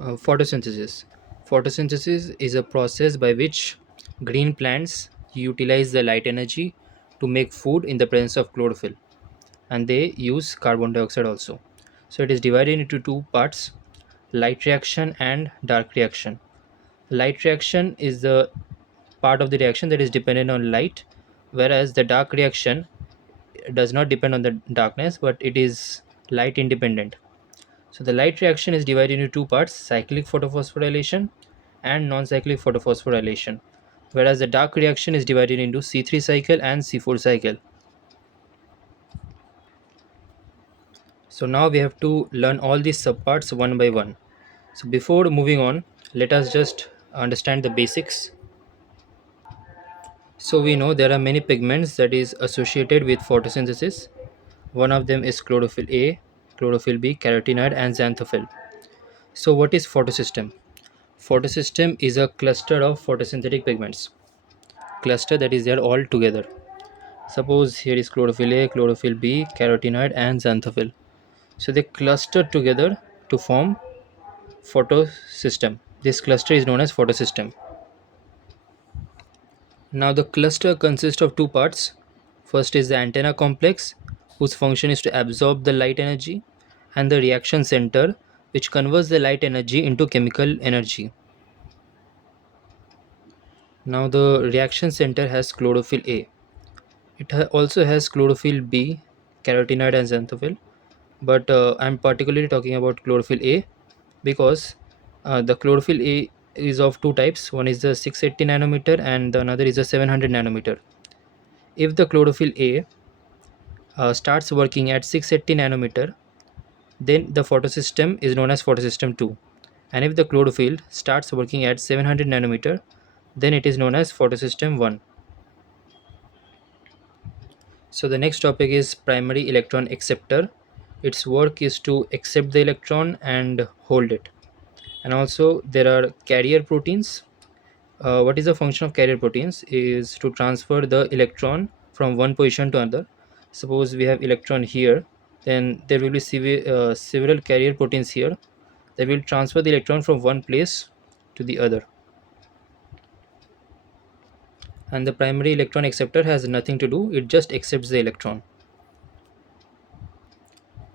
Photosynthesis. Photosynthesis is a process by which green plants utilize the light energy to make food in the presence of chlorophyll, and they use carbon dioxide also. So it is divided into two parts: light reaction and dark reaction. Light reaction is the part of the reaction that is dependent on light, whereas the dark reaction does not depend on the darkness but it is light independent. So the light reaction is divided into two parts: cyclic photophosphorylation and non-cyclic photophosphorylation, whereas the dark reaction is divided into C3 cycle and C4 cycle. So now we have to learn all these subparts one by one. So before moving on, let us just understand the basics. So we know there are many pigments that is associated with photosynthesis. One of them is chlorophyll A, chlorophyll B, carotenoid, and xanthophyll. So what is photosystem? Photosystem is a cluster of photosynthetic pigments. Cluster that is there all together. Suppose here is chlorophyll A, chlorophyll B, carotenoid, and xanthophyll. So they cluster together to form photosystem. This cluster is known as photosystem. Now the cluster consists of two parts. First is the antenna complex, whose function is to absorb the light energy, and the reaction center, which converts the light energy into chemical energy. Now the reaction center has chlorophyll A. It also has chlorophyll B, carotenoid, and xanthophyll. But I'm particularly talking about chlorophyll A because the chlorophyll A is of two types. One is the 680 nanometer and the another is the 700 nanometer. If the chlorophyll A starts working at 680 nanometer, then the photosystem is known as photosystem 2. And if the chlorophyll starts working at 700 nanometer, then it is known as photosystem 1. So the next topic is primary electron acceptor. Its work is to accept the electron and hold it. And also there are carrier proteins. What is the function of carrier proteins is to transfer the electron from one position to another. Suppose we have electron here, then there will be several carrier proteins here that will transfer the electron from one place to the other. And the primary electron acceptor has nothing to do, it just accepts the electron.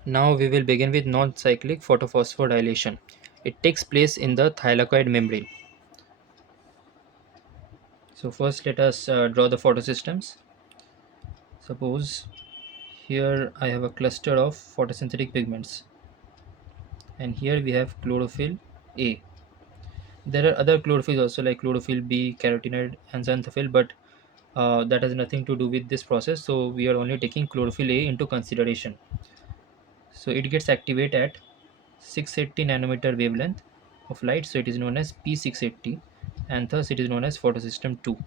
Now we will begin with non-cyclic photophosphorylation. It takes place in the thylakoid membrane. So first let us draw the photosystems. Suppose here I have a cluster of photosynthetic pigments and here we have chlorophyll A. There are other chlorophylls also like chlorophyll B, carotenoid, and xanthophyll, but that has nothing to do with this process, so we are only taking chlorophyll A into consideration. So it gets activated at 680 nanometer wavelength of light, so it is known as P680, and thus it is known as photosystem 2.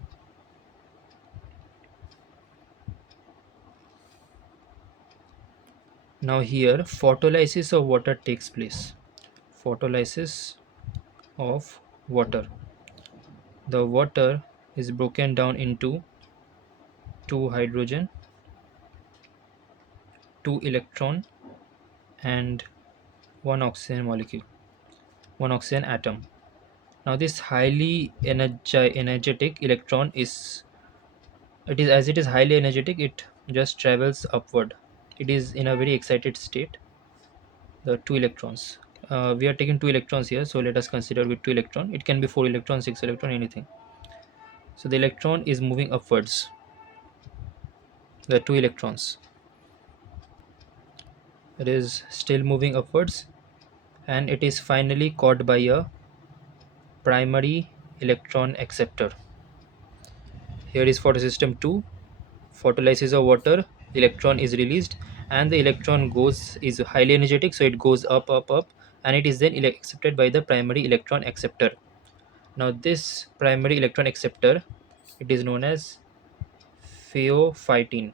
Now here photolysis of water takes place. Photolysis of water. The water is broken down into two hydrogen, two electron, and one oxygen molecule, one oxygen atom. Now this highly energetic electron is as it is highly energetic, it just travels upward. It is in a very excited state. The two electrons. We are taking two electrons here, so let us consider with two electron. It can be four electron, six electron, anything. So the electron is moving upwards. The two electrons. It is still moving upwards, and it is finally caught by a primary electron acceptor. Here is photosystem 2. Photolysis of water, electron is released, and the electron goes is highly energetic, so it goes up, and it is then accepted by the primary electron acceptor. Now this primary electron acceptor, it is known as phaeophytene.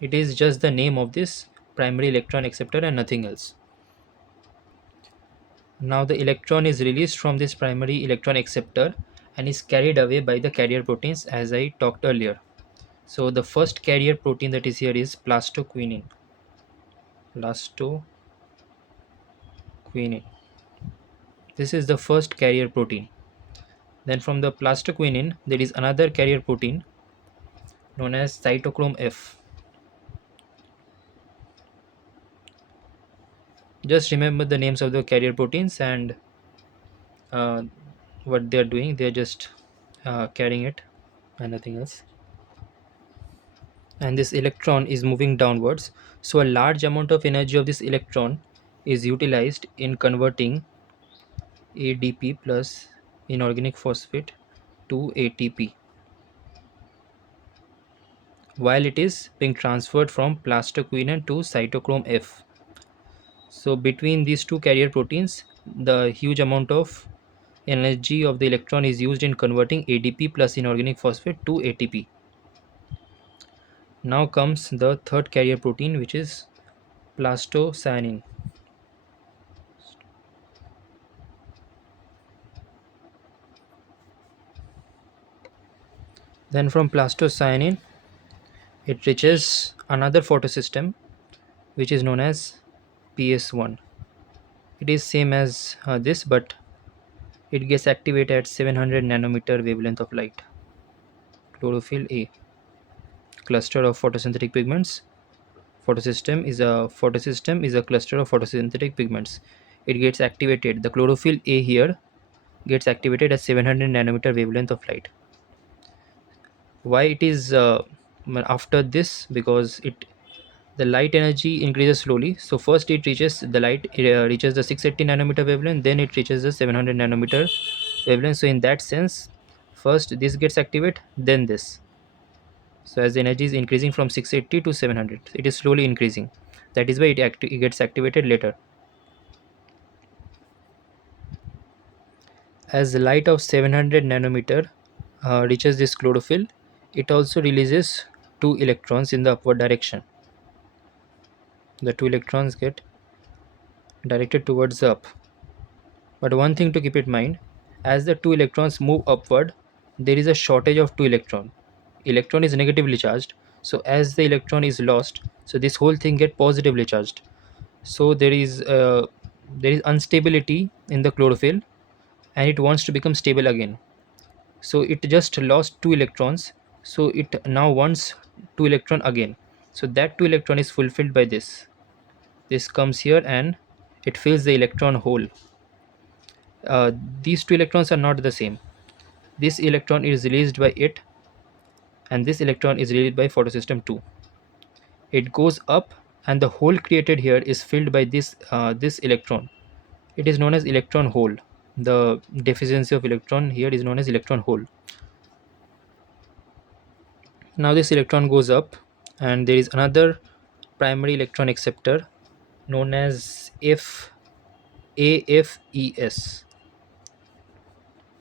It is just the name of this primary electron acceptor and nothing else. Now the electron is released from this primary electron acceptor and is carried away by the carrier proteins as I talked earlier. So the first carrier protein that is here is plastoquinine. Plastoquinine. This is the first carrier protein. Then from the plastoquinin, there is another carrier protein known as cytochrome F. Just remember the names of the carrier proteins and uh, what they are doing. They are just carrying it and nothing else. And this electron is moving downwards. So a large amount of energy of this electron is utilized in converting ADP plus inorganic phosphate to ATP while it is being transferred from plastoquinin to cytochrome F. So between these two carrier proteins, the huge amount of energy of the electron is used in converting ADP plus inorganic phosphate to ATP. Now comes the third carrier protein, which is plastocyanin. Then from plastocyanin, it reaches another photosystem, which is known as PS1. It is same as this, but it gets activated at 700 nanometer wavelength of light. Chlorophyll A, cluster of photosynthetic pigments. Photosystem is a cluster of photosynthetic pigments. It gets activated. The chlorophyll A here gets activated at 700 nanometer wavelength of light. Why it is after this? Because it the light energy increases slowly. So first it reaches the light reaches the 680 nanometer wavelength, then it reaches the 700 nanometer wavelength. So in that sense, first this gets activated, then this. So as the energy is increasing from 680 to 700, it is slowly increasing. That is why it gets activated later. As the light of 700 nanometer reaches this chlorophyll, it also releases two electrons in the upward direction. The two electrons get directed towards the up. But one thing to keep in mind, as the two electrons move upward, there is a shortage of two electron. Electron is negatively charged, so as the electron is lost, so this whole thing get positively charged. So there is instability in the chlorophyll, and it wants to become stable again. So it just lost two electrons, so it now wants two electron again. So that two electron is fulfilled by this comes here and it fills the electron hole. uh, these two electrons are not the same. This electron is released by it, and this electron is released by photosystem 2. It goes up, and the hole created here is filled by this electron. It is known as electron hole. The deficiency of electron here is known as electron hole. Now this electron goes up, and there is another primary electron acceptor known as F AFES.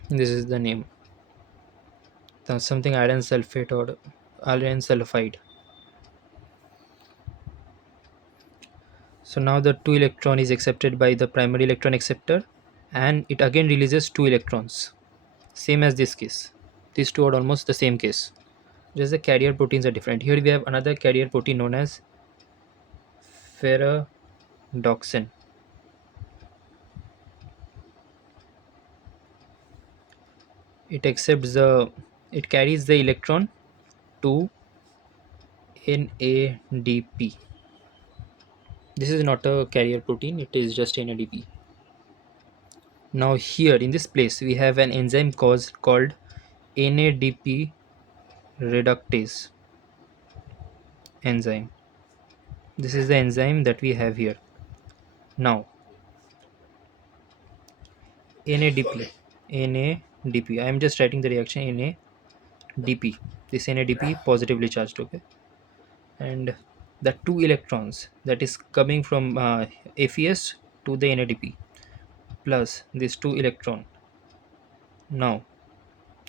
This is the name. That's something iron sulfate or iron sulfide. So now the two electron is accepted by the primary electron acceptor, and it again releases two electrons. Same as this case. These two are almost the same case. Just the carrier proteins are different. Here we have another carrier protein known as ferredoxin. It carries the electron to NADP. This is not a carrier protein, it is just NADP. Now here in this place we have an enzyme called NADP reductase enzyme. This is the enzyme that we have here. Now NADP, NADP. I am just writing the reaction NADP. This NADP positively charged, okay, and the two electrons that is coming from FES to the NADP plus this two electron. Now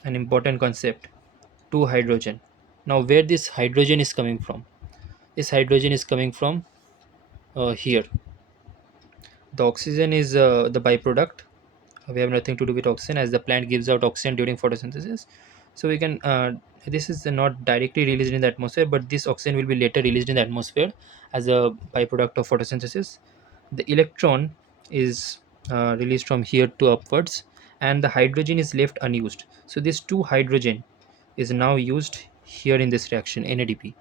an important concept: two hydrogen. Now where this hydrogen is coming from? This hydrogen is coming from here. The oxygen is the byproduct. We have nothing to do with oxygen, as the plant gives out oxygen during photosynthesis. So we can this is not directly released in the atmosphere, but this oxygen will be later released in the atmosphere as a byproduct of photosynthesis. The electron is released from here to upwards, and the hydrogen is left unused. So this 2 hydrogen is now used here in this reaction, NADP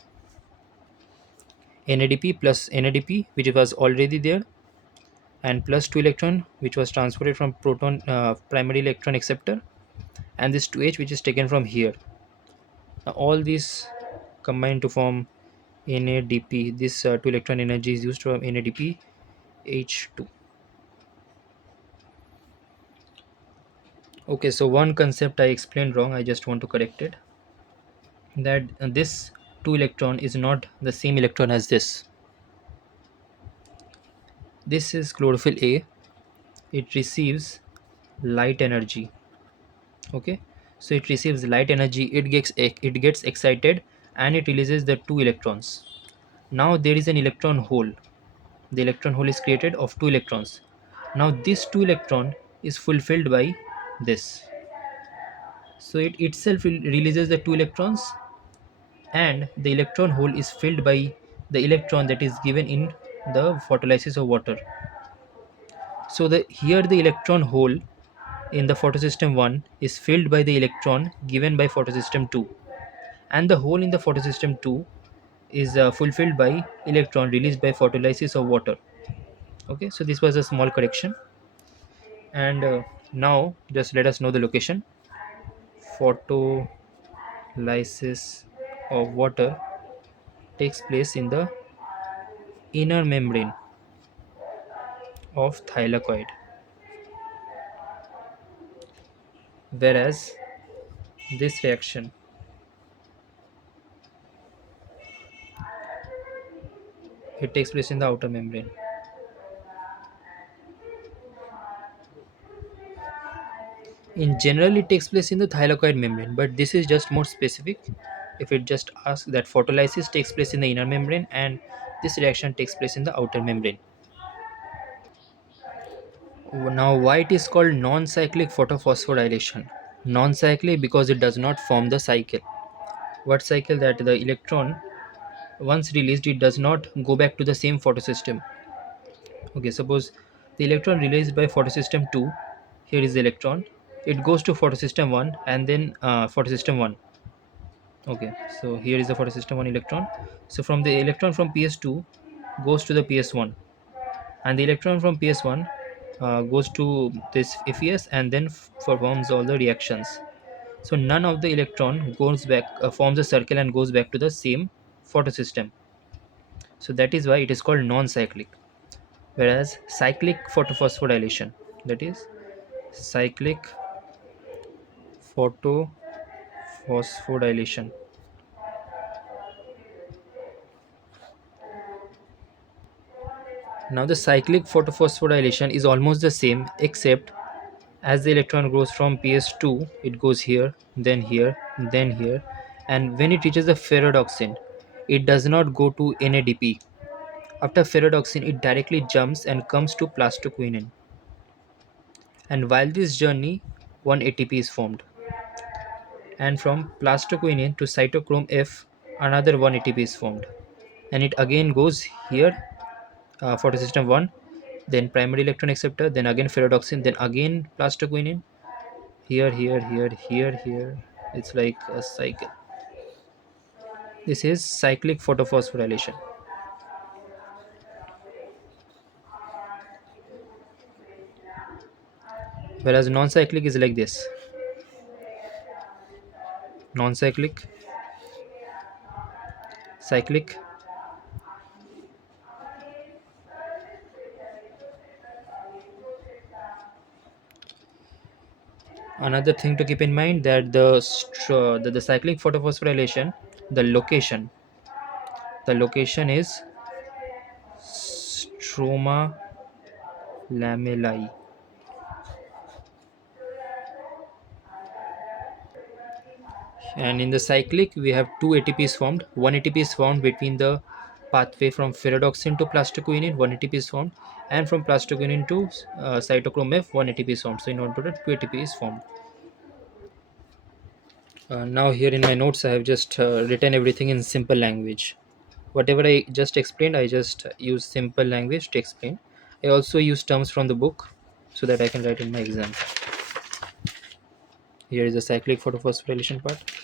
plus NADP, which was already there, and plus 2 electron which was transferred from proton primary electron acceptor, and this 2H which is taken from here. Now all these combine to form NADP. This 2 electron energy is used from NADP H2. Okay, so one concept I explained wrong, I just want to correct it, that this 2 electron is not the same electron as this. This is chlorophyll A. It receives light energy. Okay, so it receives light energy, it gets excited, and it releases the 2 electrons. Now there is an electron hole. The electron hole is created of 2 electrons. Now this 2 electron is fulfilled by this. So it itself releases the 2 electrons, and the electron hole is filled by the electron that is given in the photolysis of water. So the here the electron hole in the photosystem 1 is filled by the electron given by photosystem 2, and the hole in the photosystem 2 is fulfilled by electron released by photolysis of water. Okay, so this was a small correction. And now just let us know the location. Photolysis of water takes place in the inner membrane of thylakoid, whereas this reaction, it takes place in the outer membrane. In general, it takes place in the thylakoid membrane, but this is just more specific. If it just asks that photolysis takes place in the inner membrane and this reaction takes place in the outer membrane. Now, why it is called non-cyclic photophosphorylation? Non-cyclic because it does not form the cycle. What cycle? That the electron once released, it does not go back to the same photosystem. Okay, suppose the electron released by photosystem 2, here is the electron, it goes to photosystem 1 and then photosystem 1. Okay, so here is the photosystem 1 electron. So from the electron from PS2 goes to the PS1, and the electron from PS1 goes to this FES and then performs all the reactions. So none of the electron goes back, forms a circle and goes back to the same photosystem. So that is why it is called non-cyclic. Whereas cyclic photophosphorylation, that is cyclic photophosphorylation. Now the cyclic photophosphorylation is almost the same, except as the electron goes from PS2, it goes here, then here, and when it reaches the ferredoxin, it does not go to NADP. After ferredoxin, it directly jumps and comes to plastoquinone. And while this journey, one ATP is formed. And from plastoquinone to cytochrome F, another one ATP is formed. And it again goes here, photosystem 1, then primary electron acceptor, then again ferredoxin, then again plastoquinone, here. It's like a cycle. This is cyclic photophosphorylation. Whereas non-cyclic is like this. Non-cyclic, cyclic. Another thing to keep in mind that the cyclic photophosphorylation, the location is stroma lamellae. And in the cyclic, we have two ATPs formed. One ATP is formed between the pathway from ferredoxin to plastoquinone, one ATP is formed, and from plastoquinone to cytochrome F, one ATP is formed. So in order, two ATP is formed. Now here in my notes, I have just written everything in simple language. Whatever I just explained, I just use simple language to explain. I also use terms from the book. so that I can write in my exam. Here is the cyclic photosphorylation part.